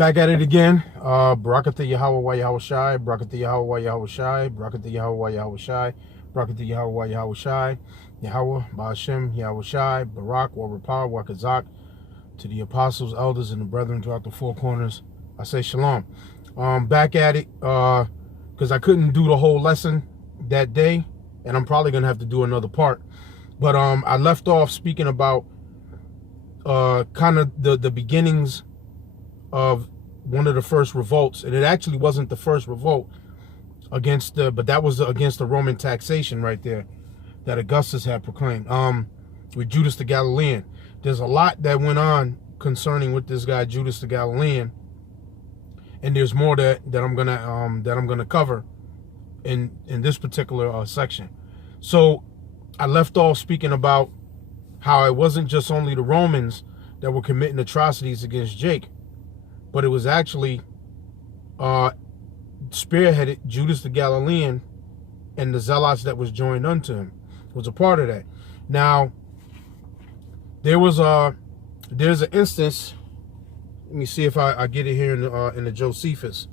Back at it again. Barakatha Yahweh wa Yahweh Shai, Barakatha Yahweh wa Yahweh Shai, Barakatha Yahweh wa Yahweh Shai, Barakatha Yahweh wa Yahweh Shai, Yahweh, Ba'ashem, Yahweh Shai, Barak, wa Rapah, wa Kazak, to the apostles, elders, and the brethren throughout the four corners. I say shalom. Back at it, because I couldn't do the whole lesson that day, and I'm probably going to have to do another part. But I left off speaking about kind of the beginnings of one of the first revolts, and it actually wasn't the first revolt against but that was against the Roman taxation right there that Augustus had proclaimed with Judas the Galilean. There's a lot that went on concerning with this guy Judas the Galilean, and there's more that I'm gonna cover in this particular section. So I left off speaking about how it wasn't just only the Romans that were committing atrocities against Jake, but it was actually spearheaded Judas the Galilean and the zealots that was joined unto him was a part of that. Now, there's an instance. Let me see if I get it here in the Josephus.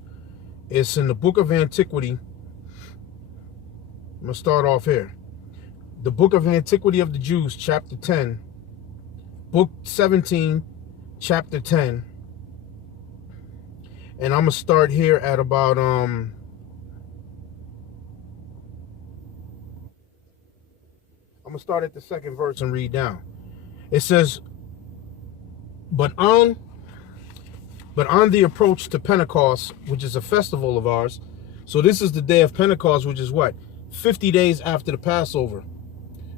It's in the book of Antiquity. I'm gonna start off here. The book of Antiquity of the Jews, chapter 10, book 17, chapter 10. And I'm going to start here at about, I'm going to start at the second verse and read down. It says, but on the approach to Pentecost, which is a festival of ours. So this is the day of Pentecost, which is what? 50 days after the Passover.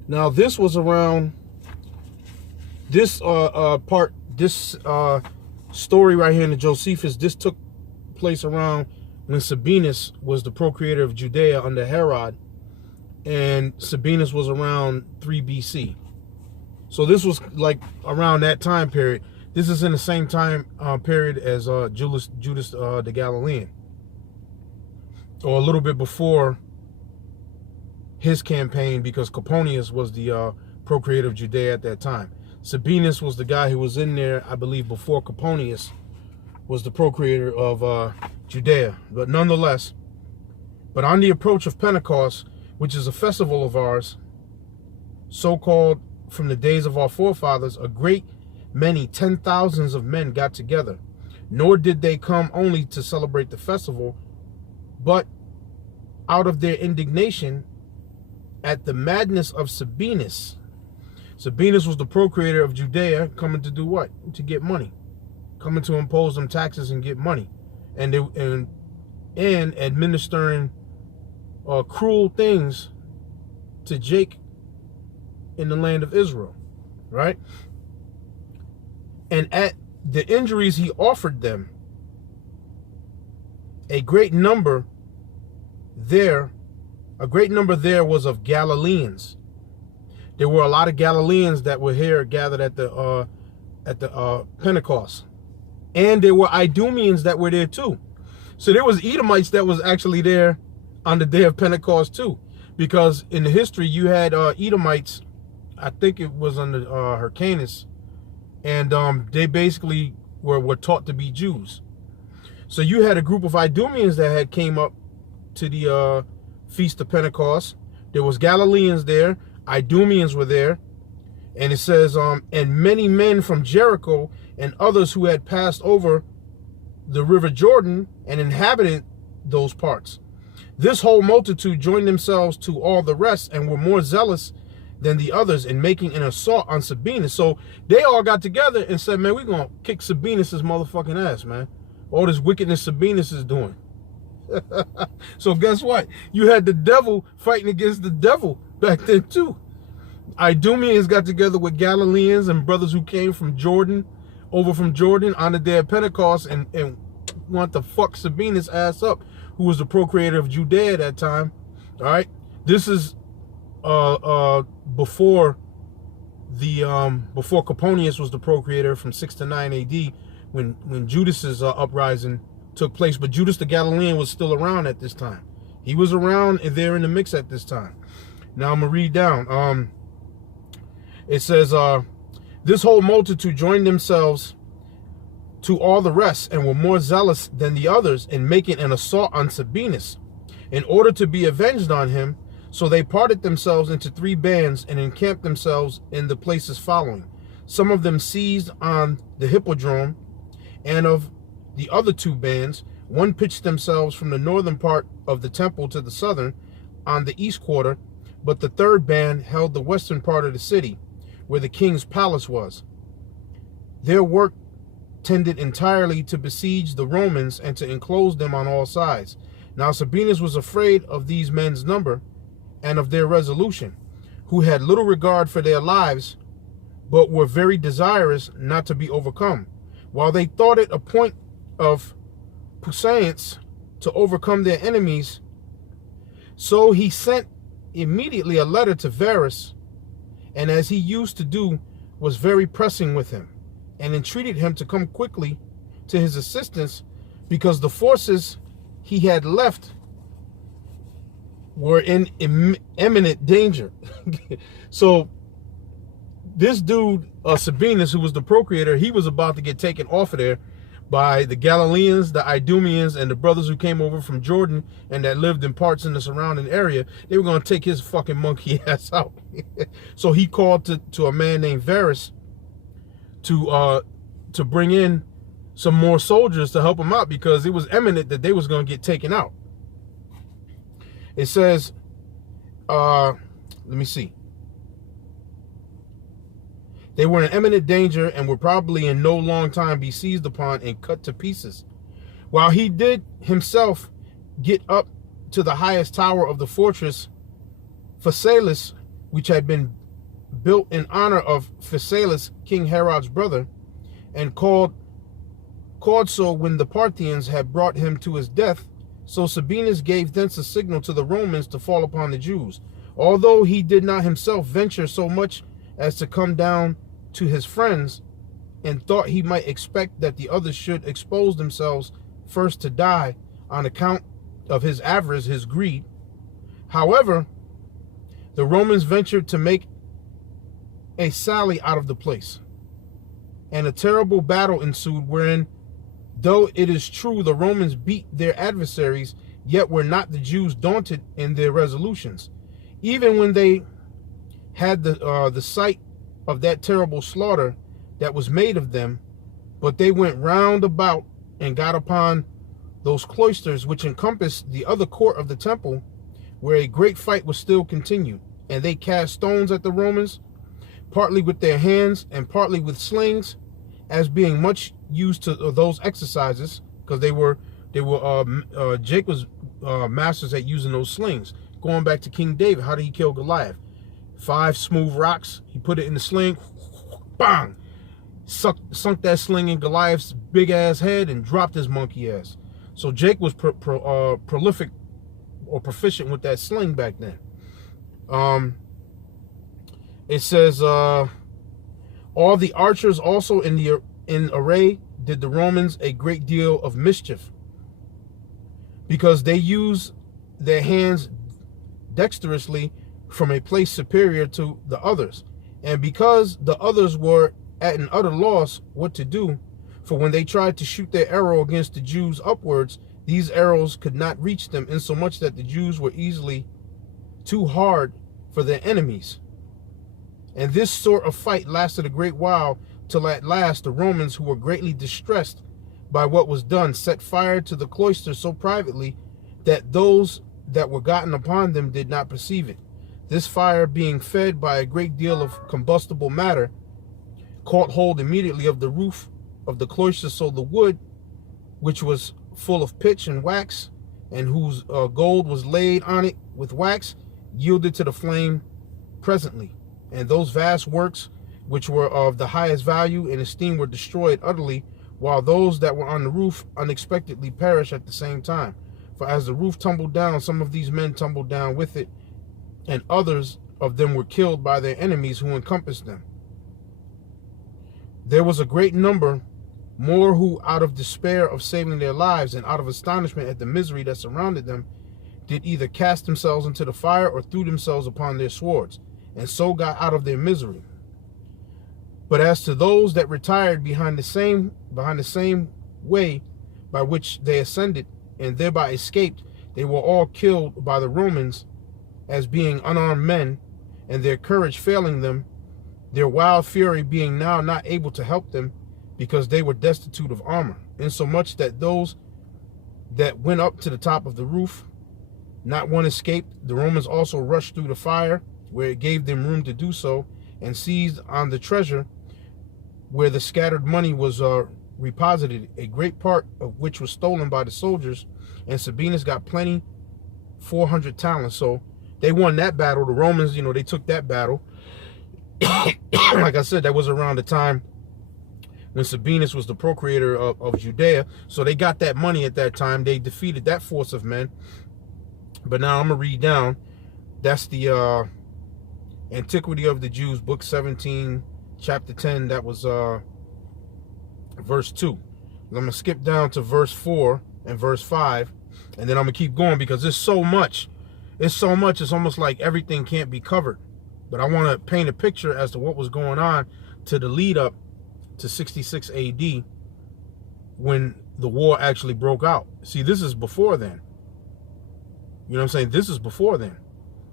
Now this was around this story right here in the Josephus. This took place around when Sabinus was the procurator of Judea under Herod, and Sabinus was around 3 BC. So this was like around that time period. This is in the same time period as Judas the Galilean, or a little bit before his campaign, because Coponius was the procurator of Judea at that time. Sabinus was the guy who was in there, I believe, before Coponius was the procurator of Judea. But nonetheless, but on the approach of Pentecost, which is a festival of ours, so-called from the days of our forefathers, a great many 10,000s of men got together. Nor did they come only to celebrate the festival, but out of their indignation at the madness of Sabinus. Sabinus was the procurator of Judea, coming to do what? To get money. Coming to impose them taxes and get money. And administering cruel things to Jake in the land of Israel. Right? And at the injuries he offered them, a great number there was of Galileans. There were a lot of Galileans that were here gathered at the Pentecost. And there were Idumeans that were there too. So there was Edomites that was actually there on the day of Pentecost too. Because in the history you had Edomites, I think it was under Hyrcanus, and they basically were taught to be Jews. So you had a group of Idumeans that had came up to the Feast of Pentecost. There was Galileans there, Idumeans were there, and it says, and many men from Jericho and others who had passed over the river Jordan and inhabited those parts. This whole multitude joined themselves to all the rest and were more zealous than the others in making an assault on Sabinus. So they all got together and said, man, we're going to kick Sabinus' motherfucking ass, man. All this wickedness Sabinus is doing. So guess what? You had the devil fighting against the devil back then too. Idumeans got together with Galileans and brothers who came from Jordan, over from Jordan on the day of Pentecost, and want to fuck Sabinus' ass up, who was the procurator of Judea at that time. All right, this is before Coponius was the procurator from 6 to 9 AD, when Judas's uprising took place. But Judas the Galilean was still around at this time. He was around and there in the mix at this time. Now I'm gonna read down. It says, this whole multitude joined themselves to all the rest, and were more zealous than the others in making an assault on Sabinus, in order to be avenged on him. So they parted themselves into 3 bands and encamped themselves in the places following. Some of them seized on the hippodrome, and of the other 2 bands, one pitched themselves from the northern part of the temple to the southern, on the east quarter, but the 3rd band held the western part of the city, where the king's palace was. Their work tended entirely to besiege the Romans and to enclose them on all sides. Now Sabinus was afraid of these men's number and of their resolution, who had little regard for their lives, but were very desirous not to be overcome. While they thought it a point of prescience to overcome their enemies, so he sent immediately a letter to Varus, and as he used to do, was very pressing with him, and entreated him to come quickly to his assistance, because the forces he had left were in imminent danger. So this dude, Sabinus, who was the procurator, he was about to get taken off of there by the Galileans, the Idumeans, and the brothers who came over from Jordan and that lived in parts in the surrounding area. They were going to take his fucking monkey ass out. So he called to a man named Varus to bring in some more soldiers to help him out, because it was imminent that they was going to get taken out. It says, let me see. They were in imminent danger and would probably in no long time be seized upon and cut to pieces. While he did himself get up to the highest tower of the fortress Phasaelus, which had been built in honor of Phasaelus, King Herod's brother, and called so when the Parthians had brought him to his death. So Sabinus gave thence a signal to the Romans to fall upon the Jews, although he did not himself venture so much as to come down to his friends, and thought he might expect that the others should expose themselves first to die on account of his avarice, his greed. However, the Romans ventured to make a sally out of the place, and a terrible battle ensued, wherein, though it is true the Romans beat their adversaries, yet were not the Jews daunted in their resolutions, even when they had the sight of that terrible slaughter that was made of them. But they went round about and got upon those cloisters which encompassed the other court of the temple, where a great fight was still continued. And they cast stones at the Romans, partly with their hands and partly with slings, as being much used to those exercises, because Jake was masters at using those slings. Going back to King David, how did he kill Goliath? 5 smooth rocks, he put it in the sling, bang, sunk that sling in Goliath's big ass head and dropped his monkey ass. So Jake was prolific or proficient with that sling back then. It says, all the archers also in array did the Romans a great deal of mischief, because they used their hands dexterously from a place superior to the others, and because the others were at an utter loss what to do, for when they tried to shoot their arrow against the Jews upwards, these arrows could not reach them, insomuch that the Jews were easily too hard for their enemies. And this sort of fight lasted a great while, till at last the Romans, who were greatly distressed by what was done, set fire to the cloister so privately that those that were gotten upon them did not perceive it. This fire, being fed by a great deal of combustible matter, caught hold immediately of the roof of the cloister, so the wood, which was full of pitch and wax, and whose gold was laid on it with wax, yielded to the flame presently. And those vast works, which were of the highest value and esteem, were destroyed utterly, while those that were on the roof unexpectedly perished at the same time. For as the roof tumbled down, some of these men tumbled down with it, and others of them were killed by their enemies who encompassed them. There was a great number more who, out of despair of saving their lives and out of astonishment at the misery that surrounded them, did either cast themselves into the fire or threw themselves upon their swords, and so got out of their misery. But as to those that retired behind the same way by which they ascended, and thereby escaped, they were all killed by the Romans, as being unarmed men, and their courage failing them, their wild fury being now not able to help them, because they were destitute of armor, insomuch that those that went up to the top of the roof, not one escaped. The Romans also rushed through the fire, where it gave them room to do so, and seized on the treasure where the scattered money was reposited, a great part of which was stolen by the soldiers, and Sabinus got plenty, 400 talents. So they won that battle. The Romans, they took that battle. Like I said, that was around the time when Sabinus was the procurator of Judea. So they got that money at that time. They defeated that force of men. But now I'm going to read down. That's the Antiquity of the Jews, book 17, chapter 10. That was verse 2. I'm going to skip down to verse 4 and verse 5. And then I'm going to keep going because there's so much. It's so much. It's almost like everything can't be covered. But I want to paint a picture as to what was going on to the lead up to 66 AD when the war actually broke out. See, this is before then. You know what I'm saying? This is before then.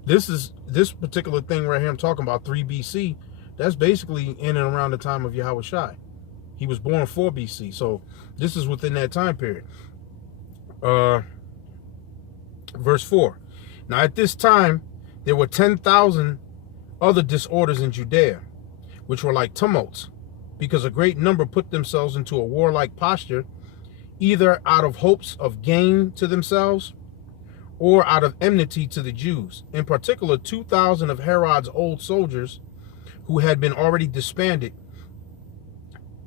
This particular thing right here I'm talking about, 3 BC, that's basically in and around the time of Yahushua. He was born 4 BC, so this is within that time period. Verse 4. Now at this time, there were 10,000 other disorders in Judea, which were like tumults, because a great number put themselves into a warlike posture, either out of hopes of gain to themselves, or out of enmity to the Jews. In particular, 2,000 of Herod's old soldiers who had been already disbanded.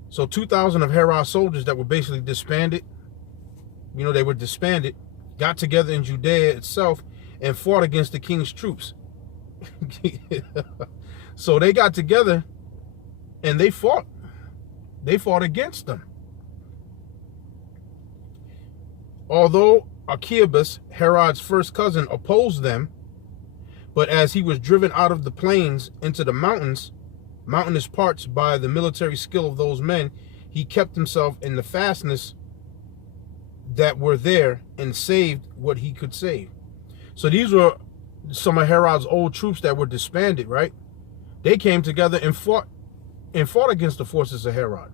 So 2,000 of Herod's soldiers that were basically disbanded, they were disbanded, got together in Judea itself and fought against the king's troops. So they got together and they fought. They fought against them. Although Archiabus, Herod's first cousin, opposed them, but as he was driven out of the plains into the mountainous parts by the military skill of those men, he kept himself in the fastness that were there and saved what he could save. So these were some of Herod's old troops that were disbanded, right? They came together and fought against the forces of Herod.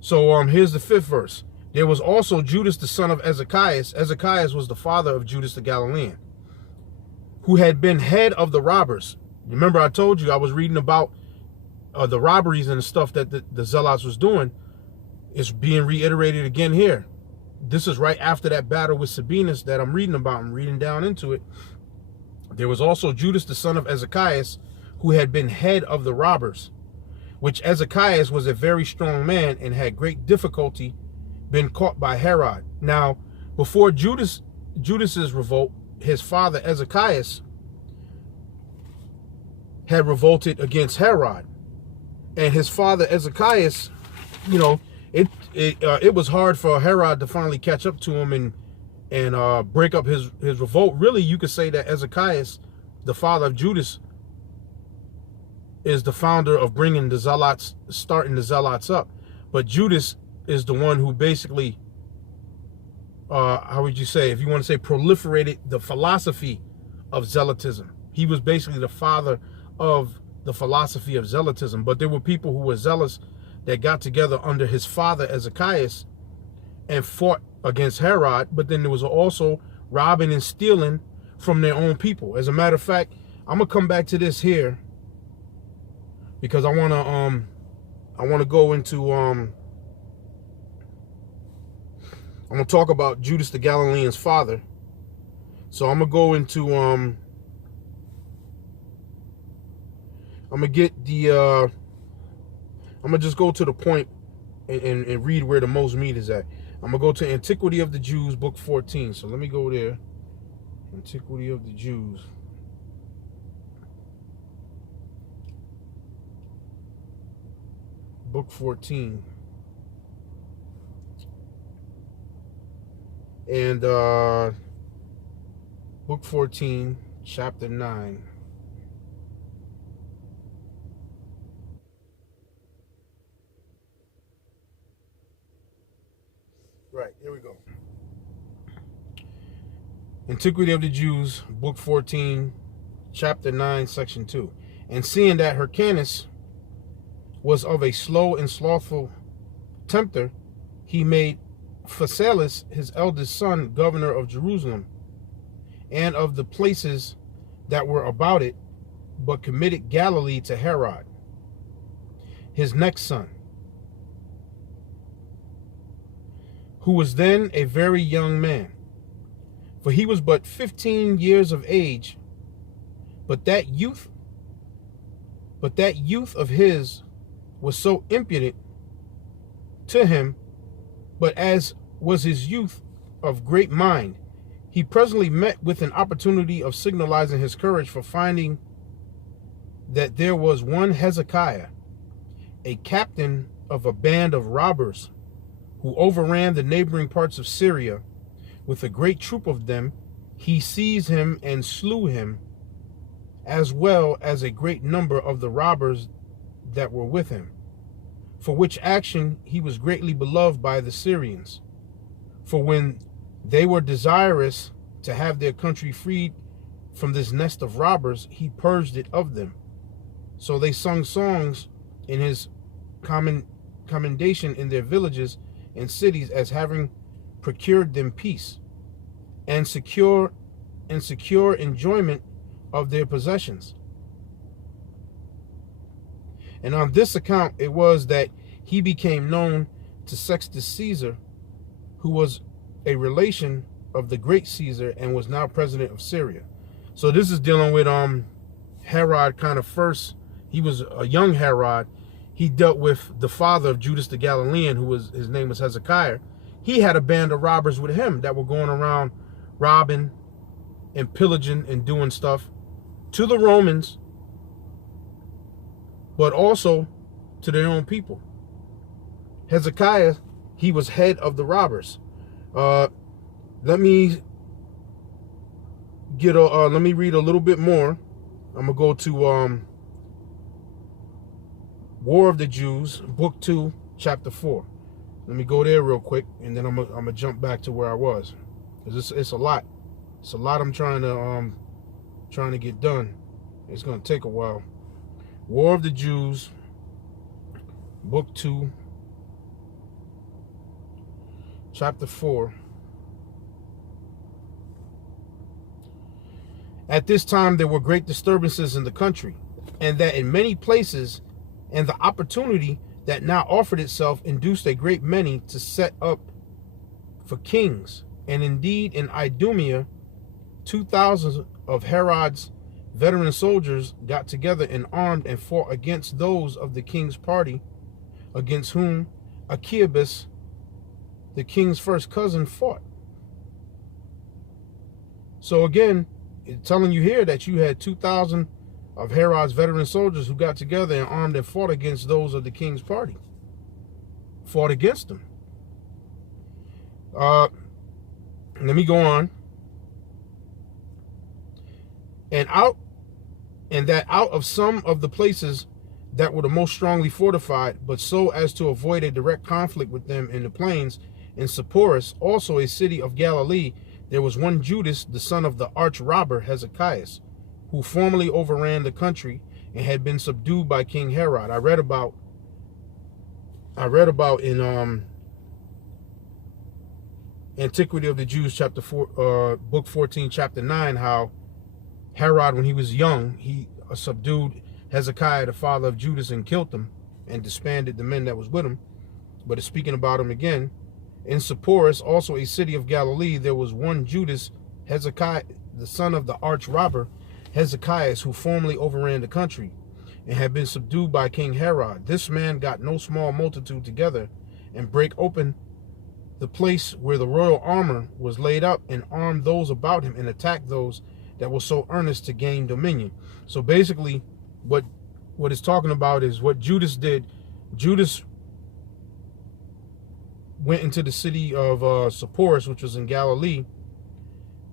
So here's the 5th verse. There was also Judas, the son of Ezekias. Ezekias was the father of Judas the Galilean, who had been head of the robbers. Remember, I told you I was reading about the robberies and stuff that the Zealots was doing. It's being reiterated again here. This is right after that battle with Sabinus that I'm reading about. I'm reading down into it. There was also Judas, the son of Ezekias, who had been head of the robbers, which Ezekias was a very strong man and had great difficulty been caught by Herod. Now, before Judas's revolt, his father Ezekias had revolted against Herod, and his father Ezekias, it was hard for Herod to finally catch up to him and break up his revolt. Really, you could say that Ezekias, the father of Judas, is the founder of bringing the Zealots, starting the Zealots up, but Judas is the one who basically, how would you say, if you want to say, proliferated the philosophy of zealotism. He was basically the father of the philosophy of zealotism. But there were people who were zealous that got together under his father Ezekias and fought against Herod. But then there was also robbing and stealing from their own people. As a matter of fact, I'm gonna come back to this here because I wanna go into I'm going to talk about Judas the Galilean's father. So I'm going to go into, I'm going to get the, I'm going to just go to the point and read where the most meat is at. I'm going to go to Antiquity of the Jews, book 14. So let me go there. Antiquity of the Jews. Book 14. And book 14, chapter 9. Right, here we go. Antiquity of the Jews, Book 14, Chapter 9, Section 2. And seeing that Hyrcanus was of a slow and slothful tempter, he made Phasaelus, his eldest son, governor of Jerusalem, and of the places that were about it, but committed Galilee to Herod, his next son, who was then a very young man, for he was but 15 years of age. But that youth of his was so impudent to him, but as was his youth of great mind, he presently met with an opportunity of signalizing his courage, for finding that there was one Hezekiah, a captain of a band of robbers, who overran the neighboring parts of Syria with a great troop of them. He seized him and slew him, as well as a great number of the robbers that were with him, for which action he was greatly beloved by the Syrians. For when they were desirous to have their country freed from this nest of robbers, he purged it of them. So they sung songs in his commendation in their villages and cities, as having procured them peace and secure enjoyment of their possessions. And on this account it was that he became known to Sextus Caesar, who was a relation of the great Caesar and was now president of Syria. So this is dealing with Herod kind of first. He was a young Herod. He dealt with the father of Judas the Galilean, his name was Hezekiah. He had a band of robbers with him that were going around robbing and pillaging and doing stuff to the Romans, but also to their own people. Hezekiah, he was head of the robbers. Let me read a little bit more. I'm gonna go to War of the Jews, Book 2, Chapter 4. Let me go there real quick, and then I'm gonna jump back to where I was, because it's a lot. It's a lot I'm trying to get done. It's gonna take a while. War of the Jews, Book 2, Chapter 4. At this time there were great disturbances in the country, and that in many places, and the opportunity that now offered itself induced a great many to set up for kings. And indeed in Idumea 2,000 of Herod's veteran soldiers got together and armed and fought against those of the king's party, against whom Achiabus, the king's first cousin, fought. So again, it's telling you here that you had 2,000 of Herod's veteran soldiers who got together and armed and fought against those of the king's party. Fought against them. Let me go on. And that out of some of the places that were the most strongly fortified, but so as to avoid a direct conflict with them in the plains, in Sepphoris, also a city of Galilee, there was one Judas, the son of the arch-robber Hezekiah, who formerly overran the country and had been subdued by King Herod. I read about in Antiquity of the Jews, Chapter 4, Book 14, Chapter 9, how Herod, when he was young, he subdued Hezekiah, the father of Judas, and killed him and disbanded the men that was with him. But it's speaking about him again. In Sepphoris, also a city of Galilee, there was one Judas, Hezekiah, the son of the arch-robber Hezekiah, who formerly overran the country and had been subdued by King Herod. This man got no small multitude together and brake open the place where the royal armor was laid up, and armed those about him and attacked those that were so earnest to gain dominion. So basically what it's talking about is what Judas did. Judas went into the city of Sepphoris, which was in Galilee,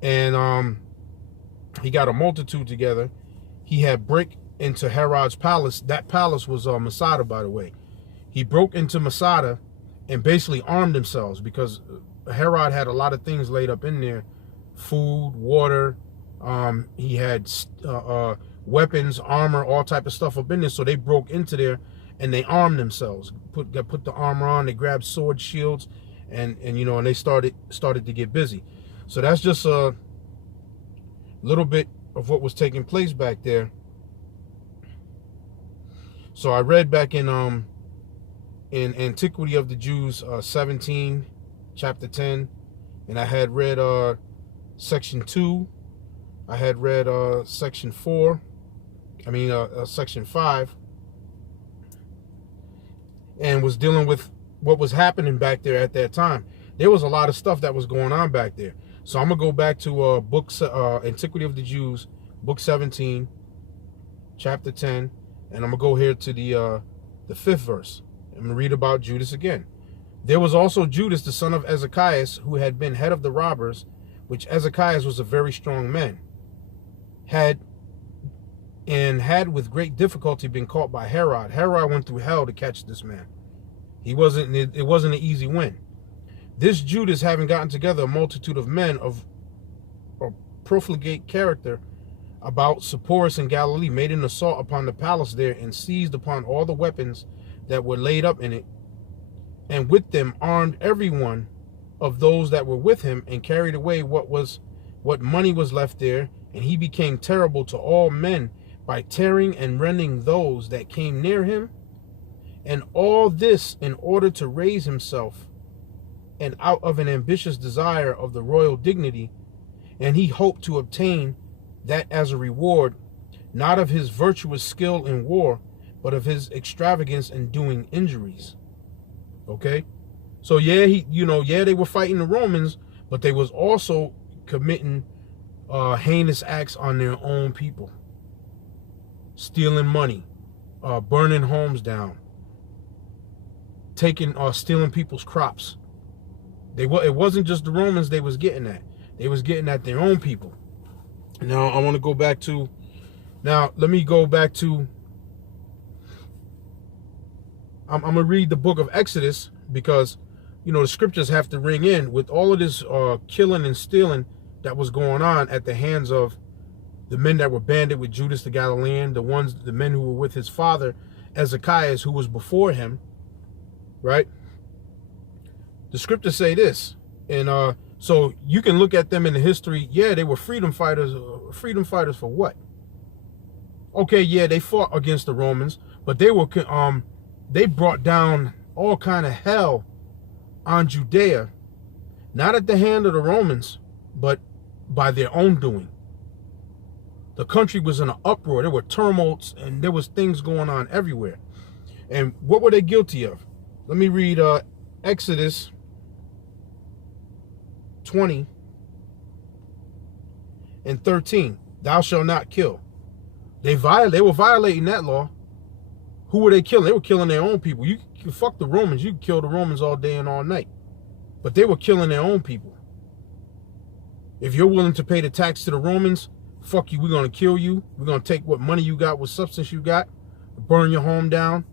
and he got a multitude together. He had break into Herod's palace. That palace was Masada, by the way. He broke into Masada and basically armed themselves, because Herod had a lot of things laid up in there: food, water. He had weapons, armor, all type of stuff up in there. So they broke into there and they armed themselves. Put the armor on. They grabbed swords, shields, and you know, and they started to get busy. So that's just a little bit of what was taking place back there. So I read back in Antiquity of the Jews 17, chapter 10, and I had read section 2. I had read section 4. Section 5, and was dealing with what was happening back there at that time. There was a lot of stuff that was going on back there. So I'm gonna go back to Antiquity of the Jews, book 17, chapter 10, and I'm gonna go here to the 5th verse. I'm gonna read about Judas again. There was also Judas, the son of Ezekias, who had been head of the robbers, which Ezekias was a very strong man, had with great difficulty been caught by Herod. Herod went through hell to catch this man. It wasn't an easy win. This Judas, having gotten together a multitude of men of profligate character about Sepphoris in Galilee, made an assault upon the palace there, and seized upon all the weapons that were laid up in it, and with them armed every one of those that were with him, and carried away what money was left there. And he became terrible to all men by tearing and rending those that came near him. And all this in order to raise himself, and out of an ambitious desire of the royal dignity. And he hoped to obtain that as a reward, not of his virtuous skill in war, but of his extravagance in doing injuries. Okay? So yeah, they were fighting the Romans, but they was also committing heinous acts on their own people. Stealing money, burning homes down, stealing people's crops. It wasn't just the Romans they was getting at. They was getting at their own people. Now I want to go back to, let me go back to, I'm going to read the book of Exodus, because, the scriptures have to ring in with all of this killing and stealing that was going on at the hands of the men that were banded with Judas the Galilean, the men who were with his father, Ezekias, who was before him, right? The scriptures say this, and so you can look at them in the history. Yeah, they were freedom fighters. Freedom fighters for what? Okay, yeah, they fought against the Romans, but they brought down all kind of hell on Judea, not at the hand of the Romans, but by their own doing. The country was in an uproar. There were tumults, and there was things going on everywhere. And what were they guilty of? Let me read Exodus 20 and 13. Thou shalt not kill. They were violating that law. Who were they killing? They were killing their own people. You fuck the Romans. You could kill the Romans all day and all night. But they were killing their own people. If you're willing to pay the tax to the Romans, fuck you, we're going to kill you. We're going to take what money you got, what substance you got, burn your home down.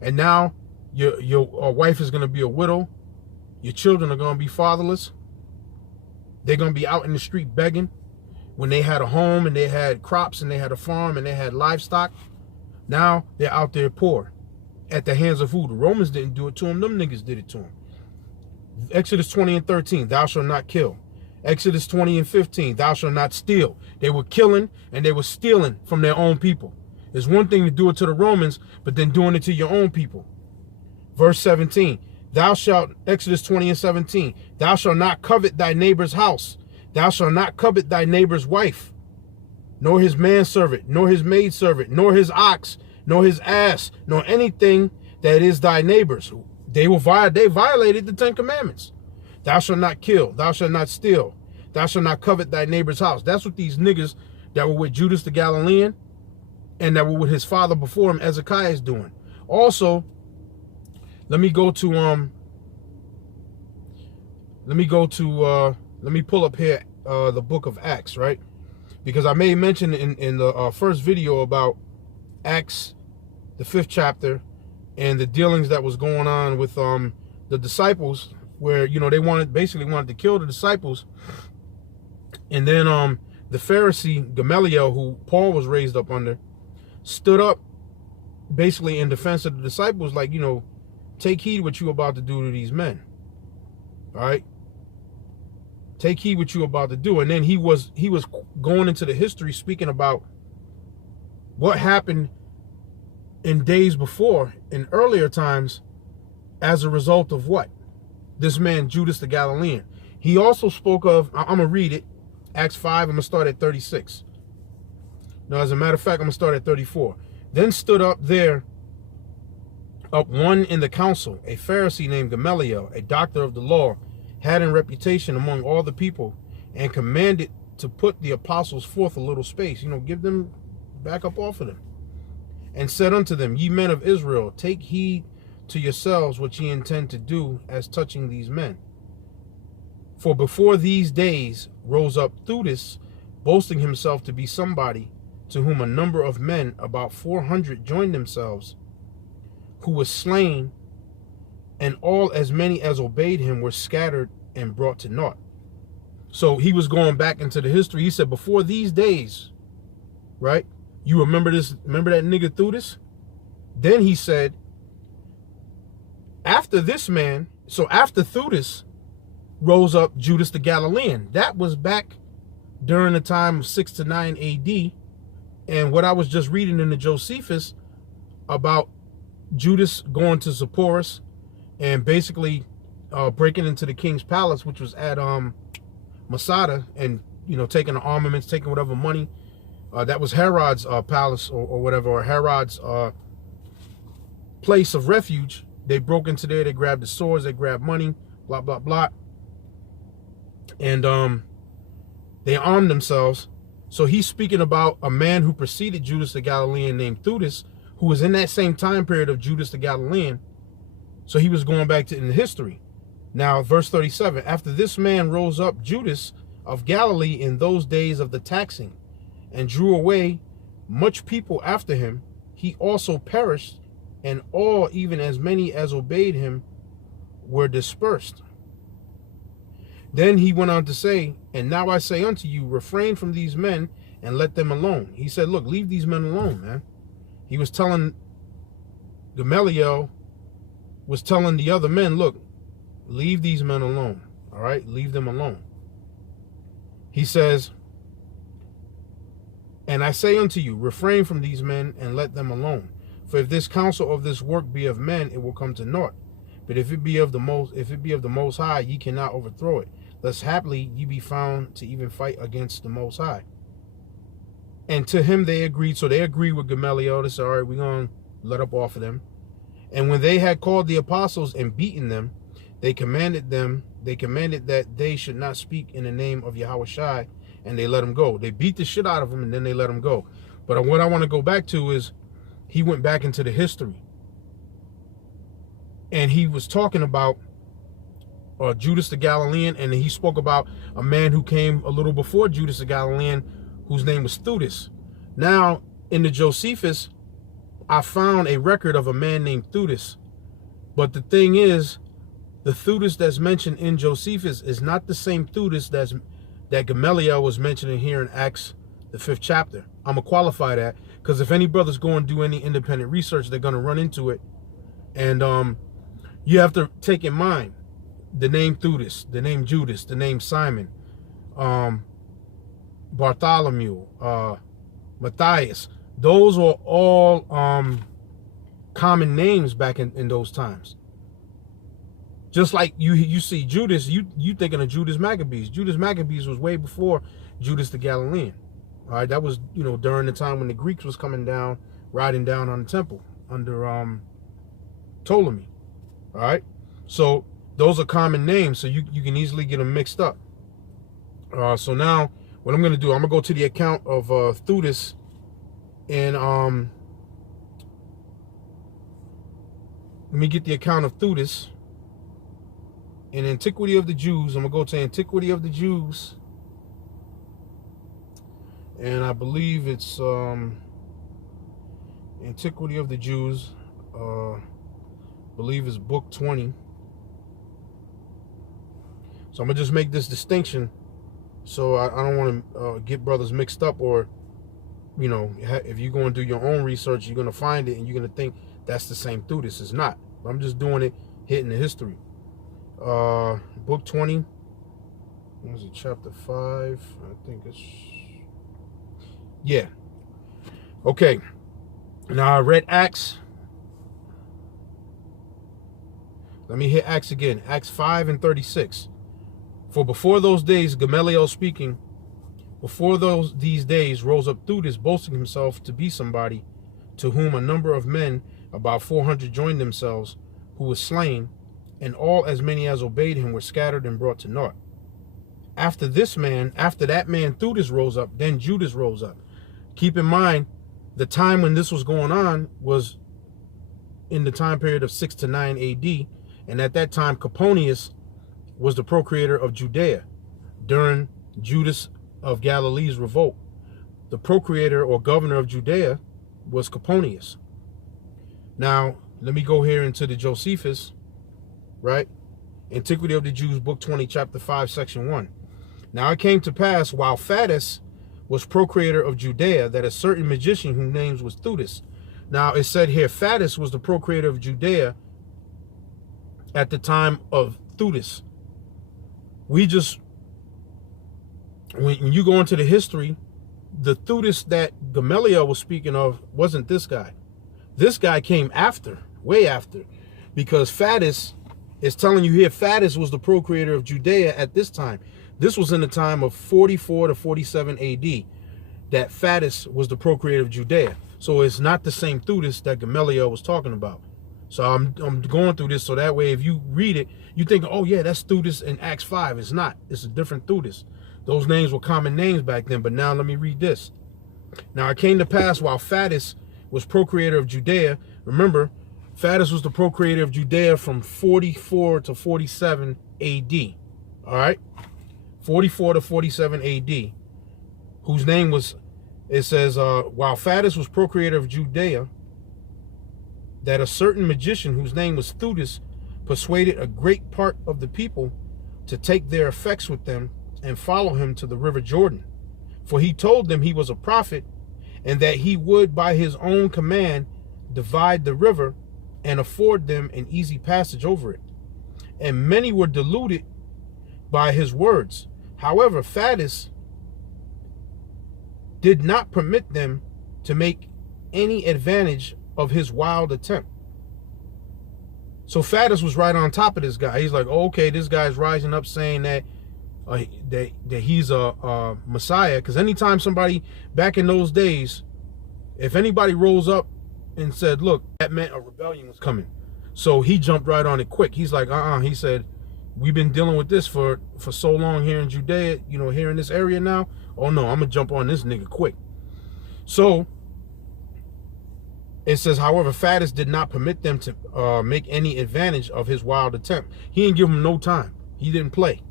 And now your wife is going to be a widow. Your children are going to be fatherless. They're going to be out in the street begging. When they had a home and they had crops and they had a farm and they had livestock, now they're out there poor. At the hands of who? The Romans didn't do it to them. Them niggas did it to them. Exodus 20 and 13, thou shalt not kill. Exodus 20 and 15, thou shalt not steal. They were killing and they were stealing from their own people. It's one thing to do it to the Romans, but then doing it to your own people. Verse 17, Exodus 20 and 17, thou shalt not covet thy neighbor's house. Thou shalt not covet thy neighbor's wife, nor his manservant, nor his maidservant, nor his ox, nor his ass, nor anything that is thy neighbor's. They violated the 10 Commandments. Thou shalt not kill. Thou shalt not steal. Thou shalt not covet thy neighbor's house. That's what these niggas that were with Judas the Galilean and that were with his father before him, Ezekiah, is doing. Also, let me pull up here the book of Acts, right? Because I made mention in the first video about Acts, the 5th chapter, and the dealings that was going on with the disciples where, you know, they basically wanted to kill the disciples. And then the Pharisee Gamaliel, who Paul was raised up under, stood up basically in defense of the disciples, like, you know, take heed what you about to do to these men. All right? Take heed what you about to do. And then he was going into the history, speaking about what happened in days before, in earlier times, as a result of what? This man, Judas the Galilean. He also spoke of, I'm going to read it, Acts 5, I'm going to start at 36. Now, as a matter of fact, I'm going to start at 34. Then stood up one in the council, a Pharisee named Gamaliel, a doctor of the law, had in reputation among all the people, and commanded to put the apostles forth a little space, you know, give them back up off of them, and said unto them, ye men of Israel, take heed to yourselves what ye intend to do as touching these men. For before these days rose up Theudas, boasting himself to be somebody, to whom a number of men, about 400, joined themselves, who was slain, and all as many as obeyed him were scattered and brought to naught. So he was going back into the history. He said, before these days, right? You remember this? Remember that nigga Theudas? Then he said, after this man, so after Theudas, rose up Judas the Galilean. That was back during the time of 6 to 9 AD. And what I was just reading in the Josephus about Judas going to Sepphoris and basically breaking into the king's palace, which was at Masada, and, you know, taking the armaments, taking whatever money. That was Herod's palace or whatever, or Herod's place of refuge. They broke into there, they grabbed the swords, they grabbed money, blah, blah, blah. And they armed themselves. So he's speaking about a man who preceded Judas the Galilean named Theudas, who was in that same time period of Judas the Galilean. So he was going back to in the history. Now, verse 37, after this man rose up Judas of Galilee in those days of the taxing, and drew away much people after him, he also perished, and all, even as many as obeyed him, were dispersed. Then he went on to say, and now I say unto you, refrain from these men and let them alone. He said, look, leave these men alone, man. He was telling, Gamaliel was telling the other men, look, leave these men alone. All right, leave them alone. He says, and I say unto you, refrain from these men and let them alone. For if this counsel of this work be of men, it will come to naught. But if it be of the Most High, ye cannot overthrow it. Lest haply ye be found to even fight against the Most High. And to him they agreed. So they agreed with Gamaliel. They said, all right, we're going to let up off of them. And when they had called the apostles and beaten them, they commanded that they should not speak in the name of Yahushua, and they let them go. They beat the shit out of them, and then they let them go. But what I want to go back to is, he went back into the history. And he was talking about Judas the Galilean, and he spoke about a man who came a little before Judas the Galilean, whose name was Theudas. Now, in the Josephus, I found a record of a man named Theudas. But the thing is, the Theudas that's mentioned in Josephus is not the same Theudas that Gamaliel was mentioning here in Acts, the 5th chapter. I'm going to qualify that, because if any brothers go and do any independent research, they're going to run into it. And you have to take in mind the name Theudas, the name Judas, the name Simon, Bartholomew, Matthias. Those are all common names back in those times. Just like you see Judas, you thinking of Judas Maccabees. Judas Maccabees was way before Judas the Galilean. All right, that was, you know, during the time when the Greeks was coming down, riding down on the temple under Ptolemy. All right, so those are common names, so you can easily get them mixed up. So now what I'm going to do, I'm going to go to the account of Theudas and let me get the account of Theudas in Antiquity of the Jews. I'm going to go to Antiquity of the Jews, and I believe it's Antiquity of the Jews, I believe it's book 20. So I'm going to just make this distinction. So I don't want to get brothers mixed up, or, you know, if you're going to do your own research, you're going to find it and you're going to think that's the same Theudas. It's not. I'm just doing it, hitting the history. Book 20. What was it? Chapter 5. I think it's... Yeah. Okay. Now I read Acts. Let me hit Acts again. Acts 5 and 36. For before those days, Gamaliel speaking, before these days rose up Theudas, boasting himself to be somebody, to whom a number of men, about 400, joined themselves, who was slain, and all as many as obeyed him were scattered and brought to naught. After that man Theudas rose up, then Judas rose up. Keep in mind, the time when this was going on was in the time period of 6 to 9 AD, and at that time Coponius was the procurator of Judea during Judas of Galilee's revolt. The procurator or governor of Judea was Coponius. Now, let me go here into the Josephus, right? Antiquity of the Jews, book 20, chapter 5, section 1. Now it came to pass, while Fadus was procurator of Judea, that a certain magician whose name was Theudas. Now it said here, Fadus was the procurator of Judea at the time of Theudas. When you go into the history, the Theudas that Gamaliel was speaking of wasn't this guy. This guy came after, way after, because Fadus is telling you here, Fadus was the procurator of Judea at this time. This was in the time of 44 to 47 AD that Fadus was the procurator of Judea. So it's not the same Theudas that Gamaliel was talking about. So I'm going through this so that way if you read it, you think, oh yeah, that's Theudas in Acts 5. It's not. It's a different Theudas. Those names were common names back then, but now let me read this. Now it came to pass while Fadus was procurator of Judea. Remember, Fadus was the procurator of Judea from 44 to 47 AD. All right? 44 to 47 AD. Whose name was, it says, while Fadus was procurator of Judea, that a certain magician whose name was Theudas persuaded a great part of the people to take their effects with them and follow him to the river Jordan. For he told them he was a prophet, and that he would by his own command divide the river and afford them an easy passage over it. And many were deluded by his words. However, Fadus did not permit them to make any advantage of his wild attempt. So Fadus was right on top of this guy. He's like, oh, okay, this guy's rising up saying that that he's a Messiah. Because anytime somebody back in those days, if anybody rose up and said, look, that meant a rebellion was coming. So he jumped right on it quick. He's like, he said, we've been dealing with this for so long here in Judea, you know, here in this area now. Oh no, I'm gonna jump on this nigga quick. So it says, however, Fadus did not permit them to make any advantage of his wild attempt. He didn't give them no time. He didn't play,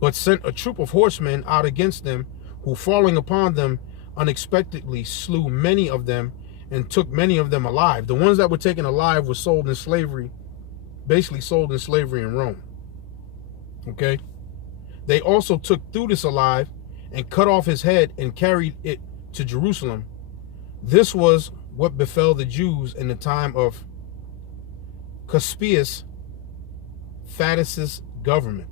but sent a troop of horsemen out against them, who falling upon them unexpectedly slew many of them and took many of them alive. The ones that were taken alive were sold in slavery, basically sold in slavery in Rome. Okay. They also took Theudas alive and cut off his head and carried it to Jerusalem. This was what befell the Jews in the time of Cuspius, Fadus's government.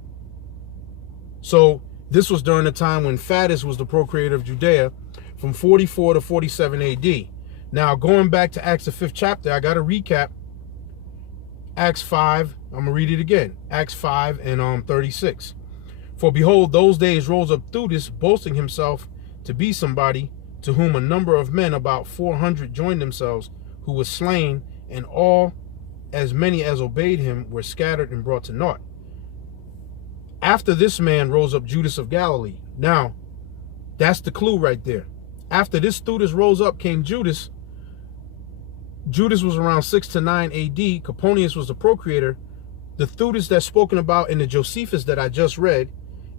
So this was during the time when Fadus was the procurator of Judea from 44 to 47 AD. Now, going back to Acts the 5th chapter, I got to recap Acts 5. I'm going to read it again. Acts 5 and 36. For behold, those days rose up Theudas, boasting himself to be somebody, to whom a number of men, about 400, joined themselves, who was slain, and all as many as obeyed him were scattered and brought to naught. After this man rose up Judas of Galilee. Now, that's the clue right there. After this Theudas rose up came Judas. Judas was around 6 to 9 AD. Coponius was the procurator. The Theudas that's spoken about in the Josephus that I just read,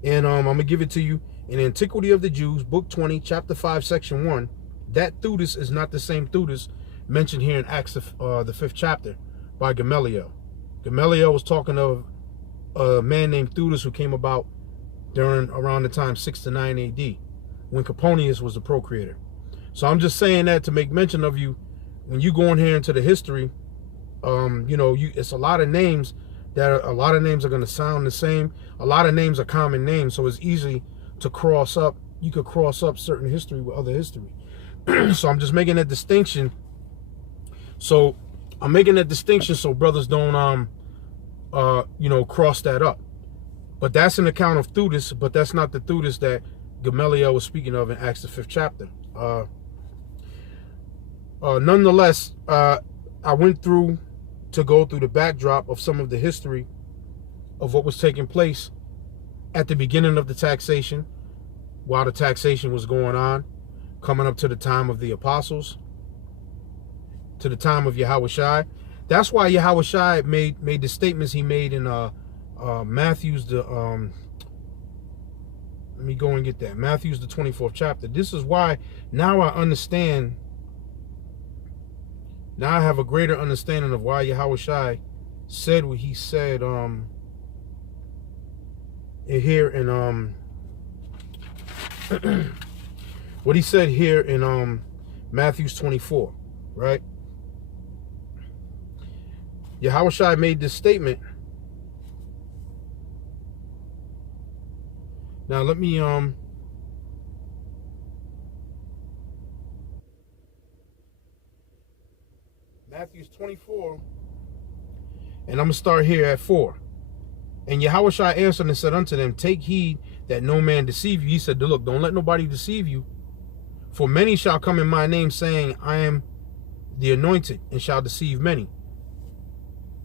and I'm going to give it to you in Antiquity of the Jews, book 20, chapter 5, section 1. That Theudas is not the same Theudas mentioned here in Acts the 5th chapter by Gamaliel. Gamaliel was talking of a man named Theudas who came about during around the time 6 to 9 AD, when Coponius was the procreator. So I'm just saying that to make mention of you when you go in here into the history. It's a lot of names are going to sound the same. A lot of names are common names, so it's easy to cross up. You could cross up certain history with other history. So I'm just making that distinction. So I'm making that distinction so brothers don't cross that up. But that's an account of Theudas, but that's not the Theudas that Gamaliel was speaking of in Acts the 5th chapter. Nonetheless, I went through to go through the backdrop of some of the history of what was taking place at the beginning of the taxation, while the taxation was going on, coming up to the time of the apostles, to the time of Yahushua. That's why Yahushua made the statements he made in Matthew's let me go and get that. Matthew's the 24th chapter. This is why now I understand. Now I have a greater understanding of why Yahushua said what he said here in what he said here in Matthew's 24, right? Yahushua made this statement. Now let me Matthew's 24, and I'm going to start here at 4. And Yahushua answered and said unto them, take heed that no man deceive you. He said, look, don't let nobody deceive you. For many shall come in my name, saying, I am the anointed, and shall deceive many.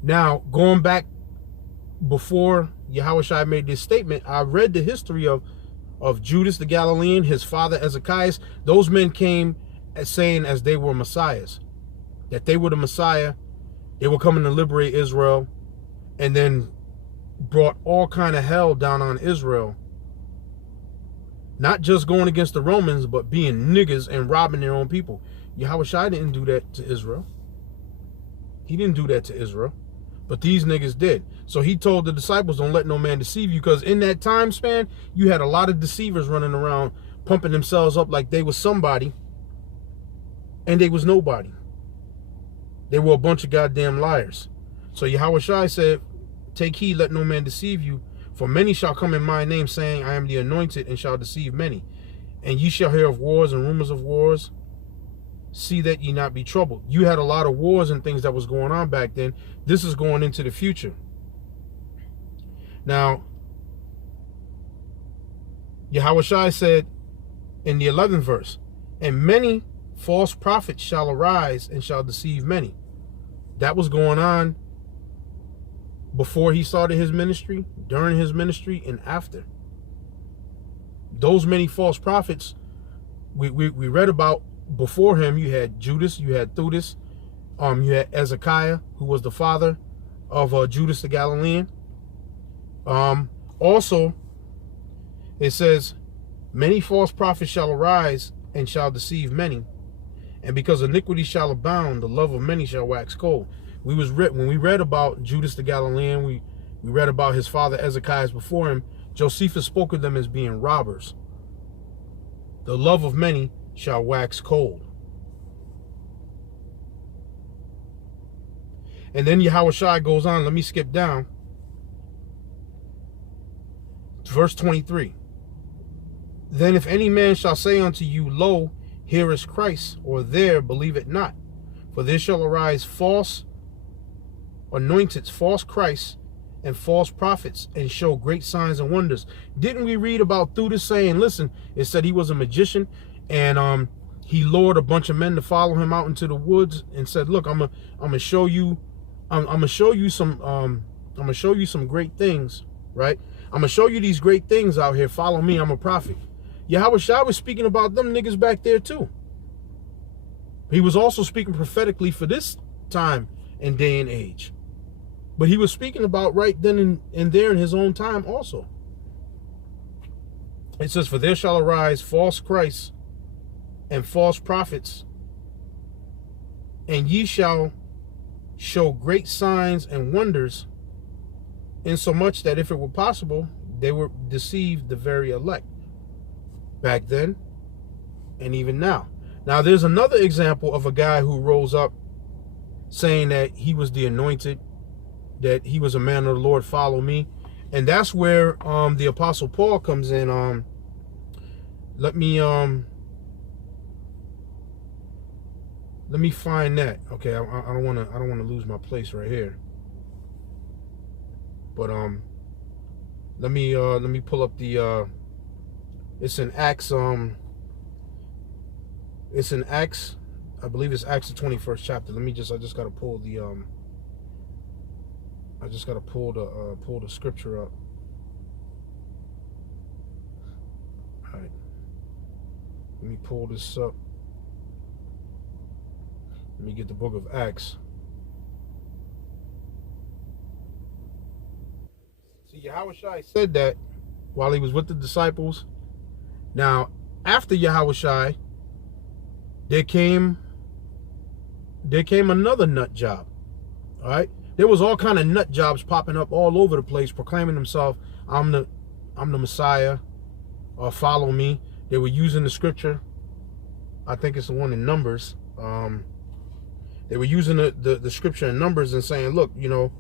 Now, going back before Yahushua made this statement, I read the history of Judas the Galilean, his father Ezekias. Those men came as saying as they were messiahs, that they were the Messiah, they were coming to liberate Israel, and then brought all kind of hell down on Israel. Not just going against the Romans, but being niggas and robbing their own people. Yahushua didn't do that to Israel. He didn't do that to Israel. But these niggas did. So he told the disciples, don't let no man deceive you, because in that time span, you had a lot of deceivers running around, pumping themselves up like they was somebody, and they was nobody. They were a bunch of goddamn liars. So Yahushua said, take heed, let no man deceive you. For many shall come in my name, saying, I am the anointed, and shall deceive many. And ye shall hear of wars and rumors of wars. See that ye not be troubled. You had a lot of wars and things that was going on back then. This is going into the future. Now, Yahushua said in the 11th verse, and many false prophets shall arise and shall deceive many. That was going on before he started his ministry, during his ministry, and after. Those many false prophets we read about before him. You had Judas, you had Theudas, you had Ezekiah, who was the father of Judas the Galilean. Also, it says, many false prophets shall arise and shall deceive many. And because iniquity shall abound, the love of many shall wax cold. When we read about Judas the Galilean, we read about his father Ezekiah before him. Josephus spoke of them as being robbers. The love of many shall wax cold. And then Yahushua goes on. Let me skip down. Verse 23. Then if any man shall say unto you, lo, here is Christ, or there, believe it not. For there shall arise false anointeds, false Christs, and false prophets, and show great signs and wonders. Didn't we read about Theudas saying, listen, it said he was a magician, and he lured a bunch of men to follow him out into the woods and said, look, I'm gonna show you some great things, right? I'm gonna show you these great things out here. Follow me, I'm a prophet. Yahushua was speaking about them niggas back there too. He was also speaking prophetically for this time and day and age. But he was speaking about right then and there in his own time also. It says, for there shall arise false Christs and false prophets, and ye shall show great signs and wonders insomuch that if it were possible, they would deceive the very elect back then and even now. Now, there's another example of a guy who rose up saying that he was the anointed, that he was a man of the Lord, follow me. And that's where the Apostle Paul comes in. Let me find that. Okay, I don't want to lose my place right here. But let me pull up the it's in Acts, I believe it's Acts the 21st chapter. I just gotta pull the pull the scripture up. All right, let me pull this up. Let me get the book of Acts. See, Yahushua said that while he was with the disciples. Now, after Yahushua, there came another nut job. All right, there was all kind of nut jobs popping up all over the place, proclaiming themselves, I'm the Messiah, or follow me. They were using the scripture. I think it's the one in Numbers. They were using the scripture in Numbers and saying, look, you know,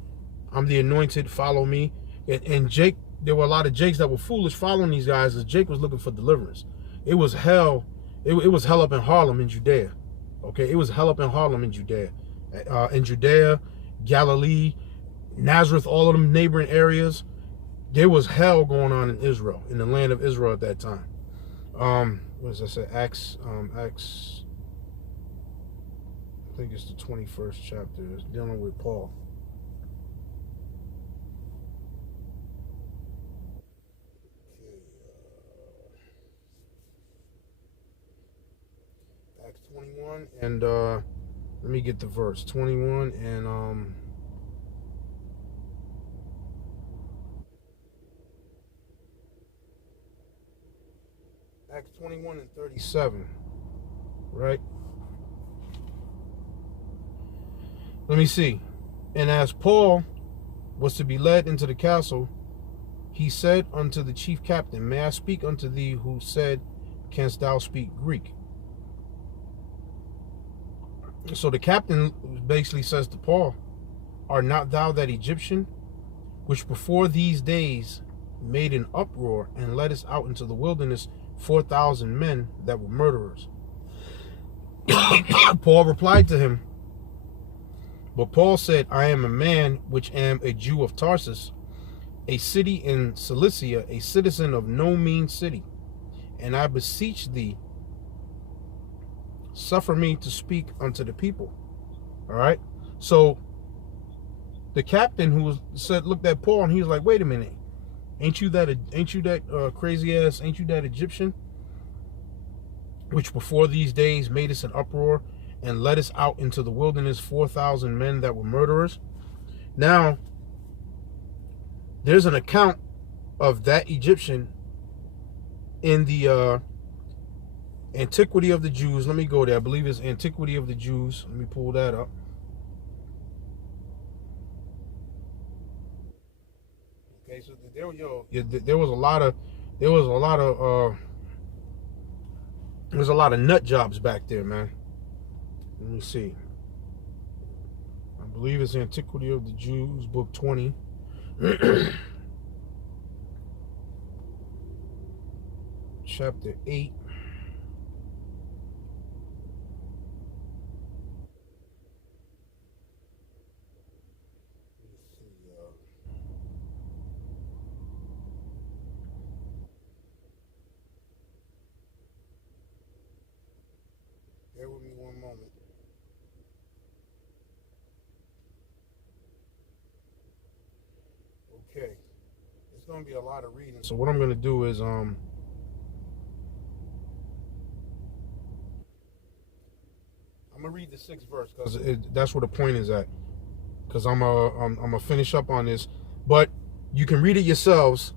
I'm the anointed, follow me. And Jake, there were a lot of Jakes that were foolish following these guys, as Jake was looking for deliverance. It was hell. It was hell up in Harlem in Judea. Okay, it was hell up in Harlem in Judea. Galilee, Nazareth, all of them neighboring areas. There was hell going on in Israel, in the land of Israel at that time. What does that say? Acts, I think it's the 21st chapter. It's dealing with Paul. Acts 21, and let me get the verse. 21 and Acts 21 and 37, right? Let me see. And as Paul was to be led into the castle, he said unto the chief captain, may I speak unto thee? Who said, canst thou speak Greek? So the captain basically says to Paul, art not thou that Egyptian, which before these days made an uproar and led us out into the wilderness 4,000 men that were murderers? Paul replied to him, but Paul said, I am a man which am a Jew of Tarsus, a city in Cilicia, a citizen of no mean city. And I beseech thee, suffer me to speak unto the people. All right. So the captain who said, looked at Paul, and he was like, wait a minute. Ain't you that crazy ass, ain't you that Egyptian, which before these days made us an uproar and led us out into the wilderness 4,000 men that were murderers? Now, there's an account of that Egyptian in the Antiquity of the Jews. Let me go there. I believe it's Antiquity of the Jews. Let me pull that up. Okay, so there was a lot of nut jobs back there, man. Let me see. I believe it's Antiquity of the Jews, book 20. Chapter 8. Bear with me one moment. Okay. It's going to be a lot of reading. So what I'm going to do is I'm going to read the 6th verse because that's where the point is at. Because I'm going to finish up on this. But you can read it yourselves.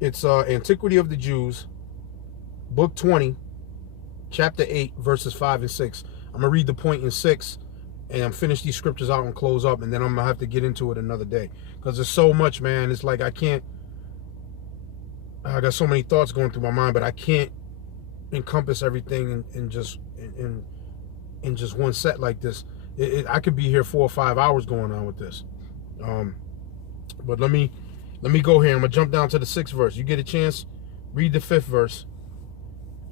It's Antiquity of the Jews, book 20, chapter 8, verses 5 and 6. I'm going to read the point in 6. and finish these scriptures out and close up, and then I'm going to have to get into it another day. Because there's so much, man. It's like I got so many thoughts going through my mind, but I can't encompass everything in just one set like this. I could be here 4 or 5 hours going on with this. But let me go here. I'm going to jump down to the 6th verse. You get a chance, read the 5th verse.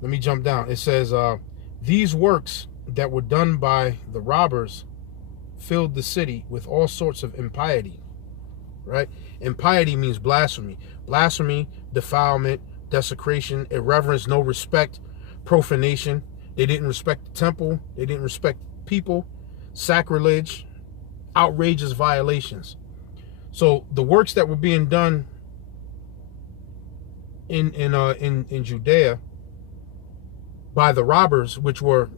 Let me jump down. It says, these works that were done by the robbers filled the city with all sorts of impiety. Right? Impiety means blasphemy. Blasphemy, defilement, desecration, irreverence, no respect, profanation. They didn't respect the temple. They didn't respect people. Sacrilege, outrageous violations. So the works that were being done in Judea by the robbers, which were,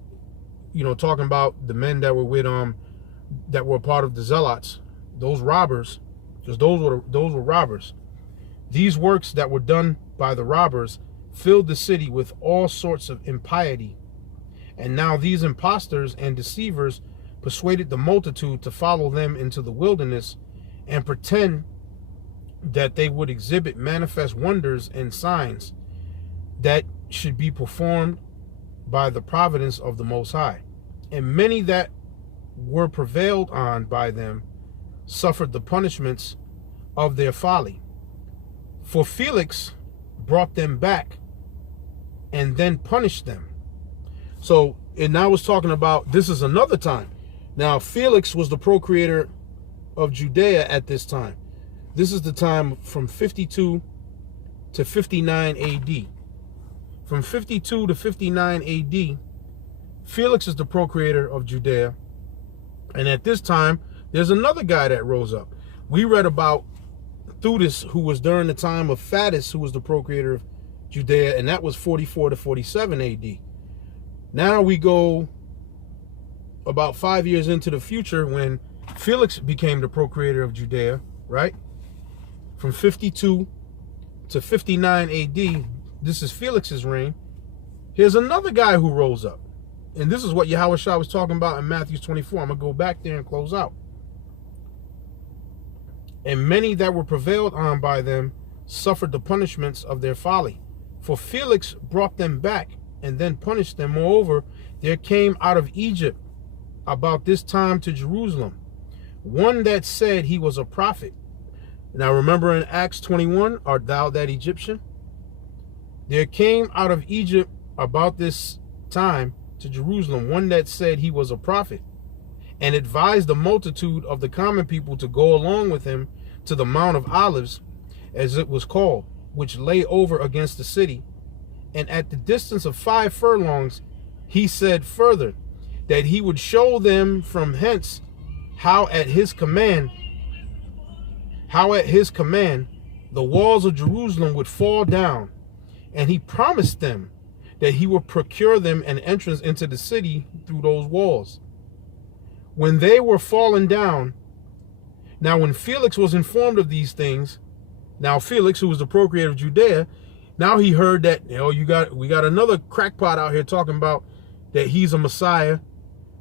talking about the men that were with that were part of the zealots, those robbers, because those were robbers. These works that were done by the robbers filled the city with all sorts of impiety. And now these impostors and deceivers persuaded the multitude to follow them into the wilderness and pretend that they would exhibit manifest wonders and signs that should be performed by the providence of the Most High. And many that were prevailed on by them suffered the punishments of their folly. For Felix brought them back and then punished them. So, and now it's talking about, this is another time. Now, Felix was the procreator of Judea at this time. This is the time from 52 to 59 AD. From 52 to 59 AD, Felix is the procreator of Judea. And at this time, there's another guy that rose up. We read about Theudas, who was during the time of Faddus, who was the procreator of Judea, and that was 44 to 47 AD. Now we go about 5 years into the future when Felix became the procreator of Judea, right? From 52 to 59 AD, this is Felix's reign. Here's another guy who rose up. And this is what Yahushua was talking about in Matthew 24. I'm going to go back there and close out. And many that were prevailed on by them suffered the punishments of their folly. For Felix brought them back and then punished them. Moreover, there came out of Egypt about this time to Jerusalem one that said he was a prophet. Now remember in Acts 21, art thou that Egyptian? There came out of Egypt about this time to Jerusalem one that said he was a prophet, and advised the multitude of the common people to go along with him to the Mount of Olives, as it was called, which lay over against the city. And at the distance of 5 furlongs, he said further, that he would show them from hence how at his command the walls of Jerusalem would fall down. And he promised them that he would procure them an entrance into the city through those walls. When they were fallen down, now when Felix was informed of these things, now Felix, who was the procreator of Judea, now he heard that, we got another crackpot out here talking about that he's a Messiah,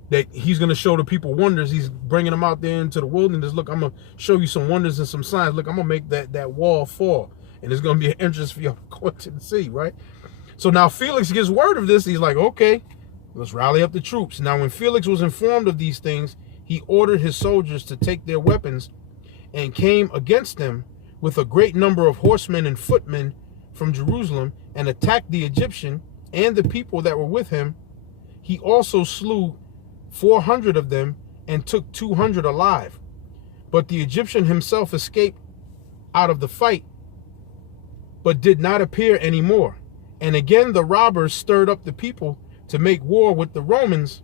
that he's going to show the people wonders. He's bringing them out there into the wilderness. Look, I'm going to show you some wonders and some signs. Look, I'm going to make that wall fall. And there's going to be an entrance for you to go to the sea, right? So now Felix gets word of this. He's like, okay, let's rally up the troops. Now, when Felix was informed of these things, he ordered his soldiers to take their weapons and came against them with a great number of horsemen and footmen from Jerusalem and attacked the Egyptian and the people that were with him. He also slew 400 of them and took 200 alive. But the Egyptian himself escaped out of the fight, but did not appear anymore. And again the robbers stirred up the people to make war with the Romans,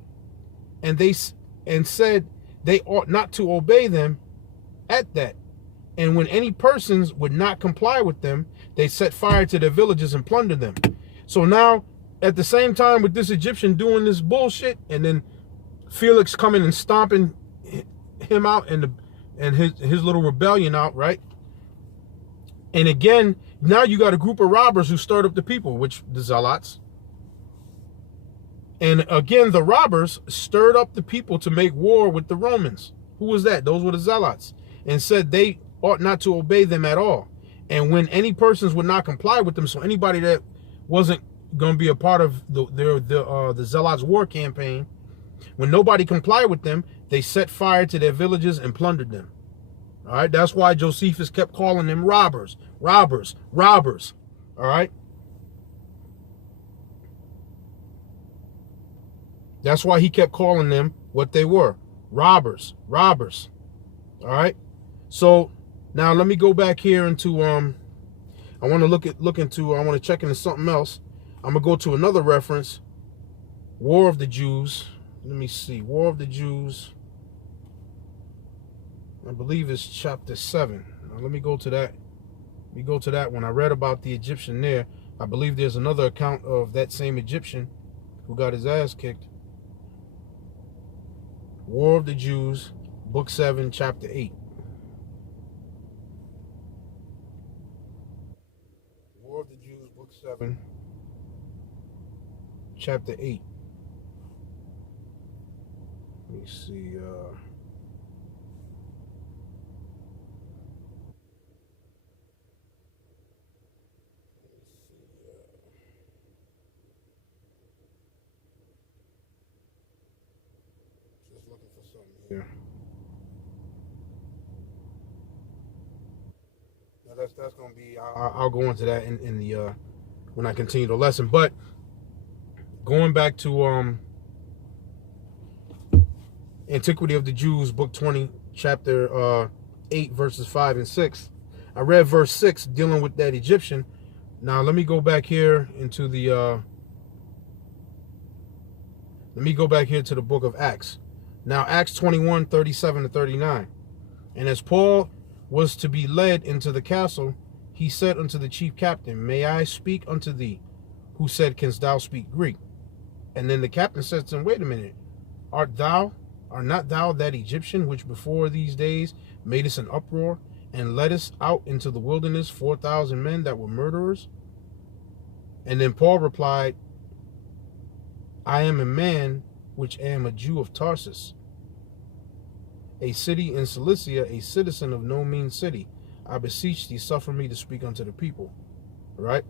and said they ought not to obey them at that. And when any persons would not comply with them, they set fire to their villages and plundered them. So now, at the same time with this Egyptian doing this bullshit, and then Felix coming and stomping him out and his little rebellion out, right? And again, now you got a group of robbers who stirred up the people, which the zealots. And again, the robbers stirred up the people to make war with the Romans. Who was that? Those were the zealots. And said they ought not to obey them at all. And when any persons would not comply with them, so anybody that wasn't going to be a part of the zealots' war campaign, when nobody complied with them, they set fire to their villages and plundered them. All right, that's why Josephus kept calling them robbers, robbers, robbers. All right. That's why he kept calling them what they were, robbers, robbers. All right. So now let me go back here into I want to check into something else. I'm gonna go to another reference, War of the Jews. Let me see, War of the Jews. I believe it's chapter 7. Now let me go to that. Let me go to that one. I read about the Egyptian there. I believe there's another account of that same Egyptian who got his ass kicked. War of the Jews, book 7, chapter 8. War of the Jews, book 7, chapter 8. Let me see. Just looking for something here. Now that's going to be. I'll go into that in the when I continue the lesson. But going back to Antiquity of the Jews, book 20, chapter 8, verses 5 and 6. I read verse 6 dealing with that Egyptian. Now let me go back here into the book of Acts. Now Acts 21, 37 to 39. And as Paul was to be led into the castle, he said unto the chief captain, May I speak unto thee? Who said, Canst thou speak Greek? And then the captain said to him, Wait a minute, Art not thou that Egyptian which before these days made us an uproar and led us out into the wilderness 4,000 men that were murderers? And then Paul replied, I am a man which am a Jew of Tarsus, a city in Cilicia, a citizen of no mean city. I beseech thee, suffer me to speak unto the people. Right?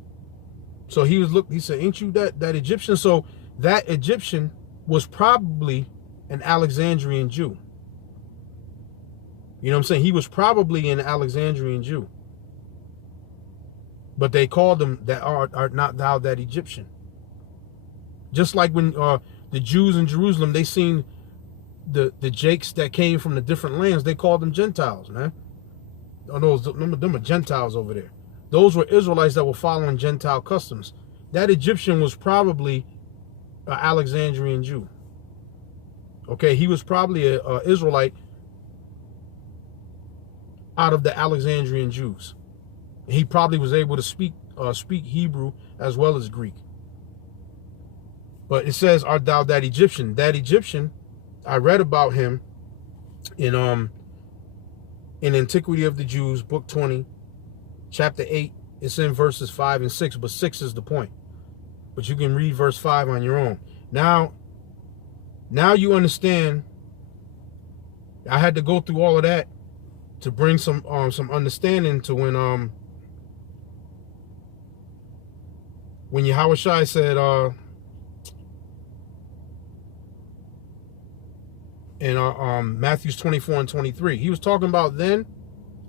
So he said, ain't you that Egyptian? So that Egyptian was probably an Alexandrian Jew. You know what I'm saying? He was probably an Alexandrian Jew. But they called him that art not thou that Egyptian. Just like when the Jews in Jerusalem, they seen the Jakes that came from the different lands, they called them Gentiles, man. Oh, them are Gentiles over there. Those were Israelites that were following Gentile customs. That Egyptian was probably an Alexandrian Jew. Okay, he was probably an Israelite out of the Alexandrian Jews. He probably was able to speak Hebrew as well as Greek. But it says, art thou that Egyptian? That Egyptian, I read about him in Antiquity of the Jews, book 20, chapter 8. It's in verses 5 and 6, but 6 is the point. But you can read verse 5 on your own. Now you understand. I had to go through all of that to bring some understanding to when Yahushua said in Matthew 24 and 23, he was talking about then,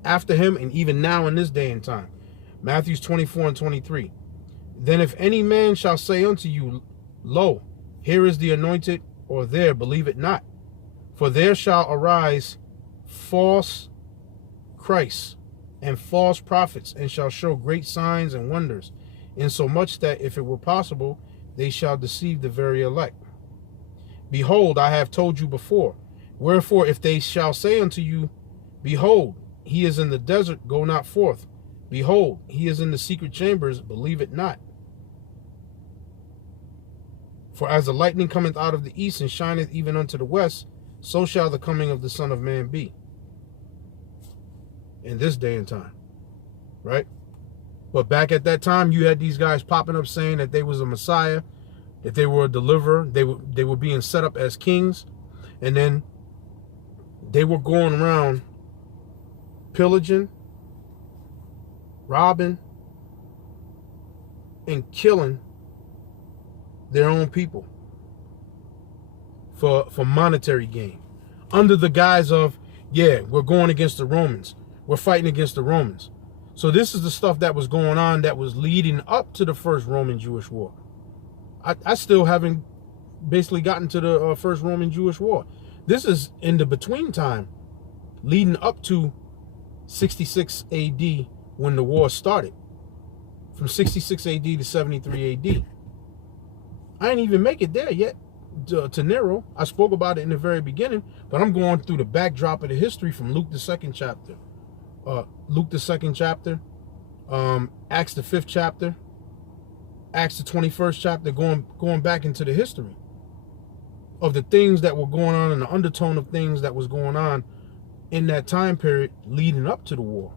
after him, and even now in this day and time. Matthew 24 and 23. Then if any man shall say unto you, Lo, here is the anointed, or there, believe it not. For there shall arise false Christs and false prophets, and shall show great signs and wonders, insomuch that if it were possible, they shall deceive the very elect. Behold, I have told you before. Wherefore, if they shall say unto you, Behold, he is in the desert, go not forth. Behold, he is in the secret chambers, believe it not. For as the lightning cometh out of the east and shineth even unto the west, so shall the coming of the Son of Man be. In this day and time. Right? But back at that time, you had these guys popping up saying that they was a Messiah. that they were a deliverer. They were being set up as kings, and then they were going around pillaging, robbing, and killing their own people for monetary gain, under the guise of, yeah, we're going against the Romans. We're fighting against the Romans. So this is the stuff that was going on that was leading up to the first Roman-Jewish war. I still haven't basically gotten to the first Roman-Jewish war. This is in the between time, leading up to 66 AD when the war started. From 66 AD to 73 AD. I didn't even make it there yet to Nero. I spoke about it in the very beginning, but I'm going through the backdrop of the history from Luke the 2nd chapter. Luke the 2nd chapter, Acts the 5th chapter, Acts the 21st chapter, going back into the history of the things that were going on and the undertone of things that was going on in that time period leading up to the war.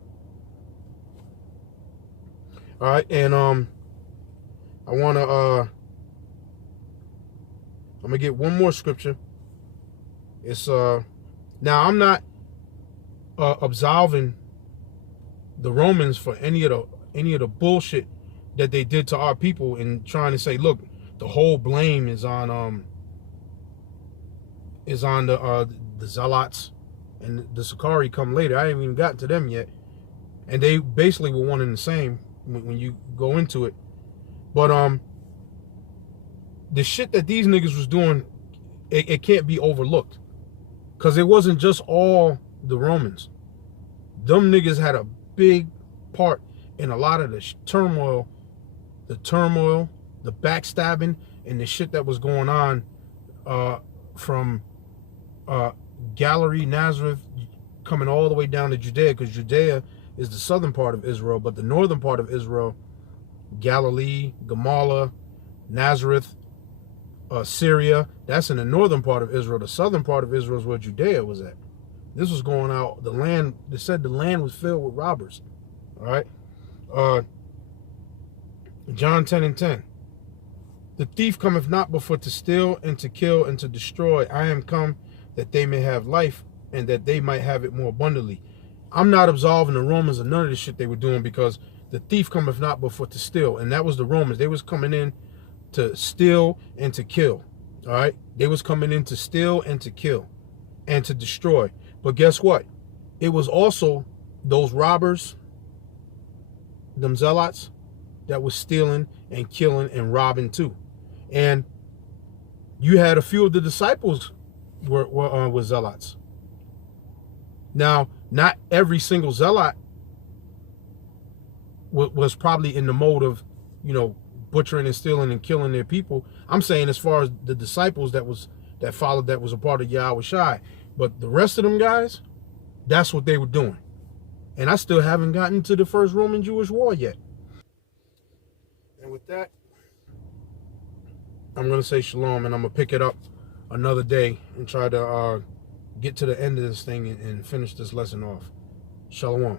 All right, and I'm gonna get one more scripture. It's now I'm not absolving the Romans for any of the bullshit that they did to our people, and trying to say, look, the whole blame is on the Zealots, and the Sicarii come later. I haven't even gotten to them yet, and they basically were one and the same when you go into it. But the shit that these niggas was doing, it can't be overlooked, because it wasn't just all the Romans. Them niggas had a big part in a lot of the turmoil, the backstabbing, and the shit that was going on from Galilee, Nazareth, coming all the way down to Judea, because Judea is the southern part of Israel, but the northern part of Israel, Galilee, Gamala, Nazareth, Syria, that's in the northern part of Israel. The southern part of Israel is where Judea was at. This was going out, the land, they said the land was filled with robbers. All right. John 10:10. The thief cometh not but for to steal and to kill and to destroy. I am come that they may have life, and that they might have it more abundantly. I'm not absolving the Romans of none of the shit they were doing, because the thief cometh not but for to steal. And that was the Romans. They was coming in to steal and to kill. All right. They was coming in to steal and to kill and to destroy. But guess what? It was also those robbers, them zealots, that was stealing and killing and robbing too. And you had a few of the disciples were zealots. Now, not every single zealot was probably in the mode of, butchering and stealing and killing their people. I'm saying as far as the disciples that was a part of Yahweh Shai. But the rest of them guys, that's what they were doing. And I still haven't gotten to the first Roman-Jewish war yet. And with that, I'm going to say shalom, and I'm going to pick it up another day and try to get to the end of this thing and finish this lesson off. Shalom.